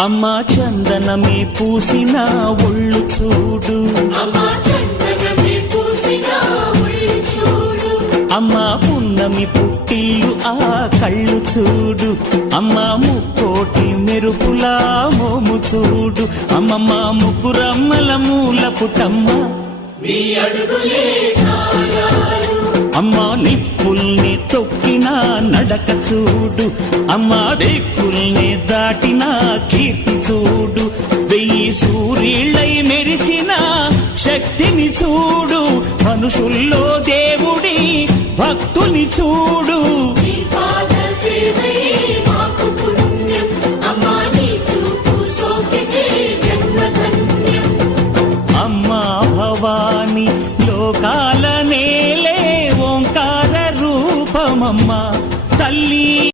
అమ్మా చందనమే పూసిన ఒళ్ళు చూడు, అమ్మా పున్నమి పుట్టిల్లు ఆ కళ్ళు చూడు, అమ్మా ముక్కోటి మెరుపులా మోము చూడు, అమ్మమ్మ ముగ్గురమ్మల మూల పుటమ్మ అమ్మా నిప్పుల్ని తొక్కిన నడక చూడు, అమ్మా దిక్కుల్ని దాటిన కీర్తి చూడు, 1000 సూర్యుళ్ళై మెరిసిన శక్తిని చూడు, మనుషుల్లో దేవుడి భక్తుని చూడు.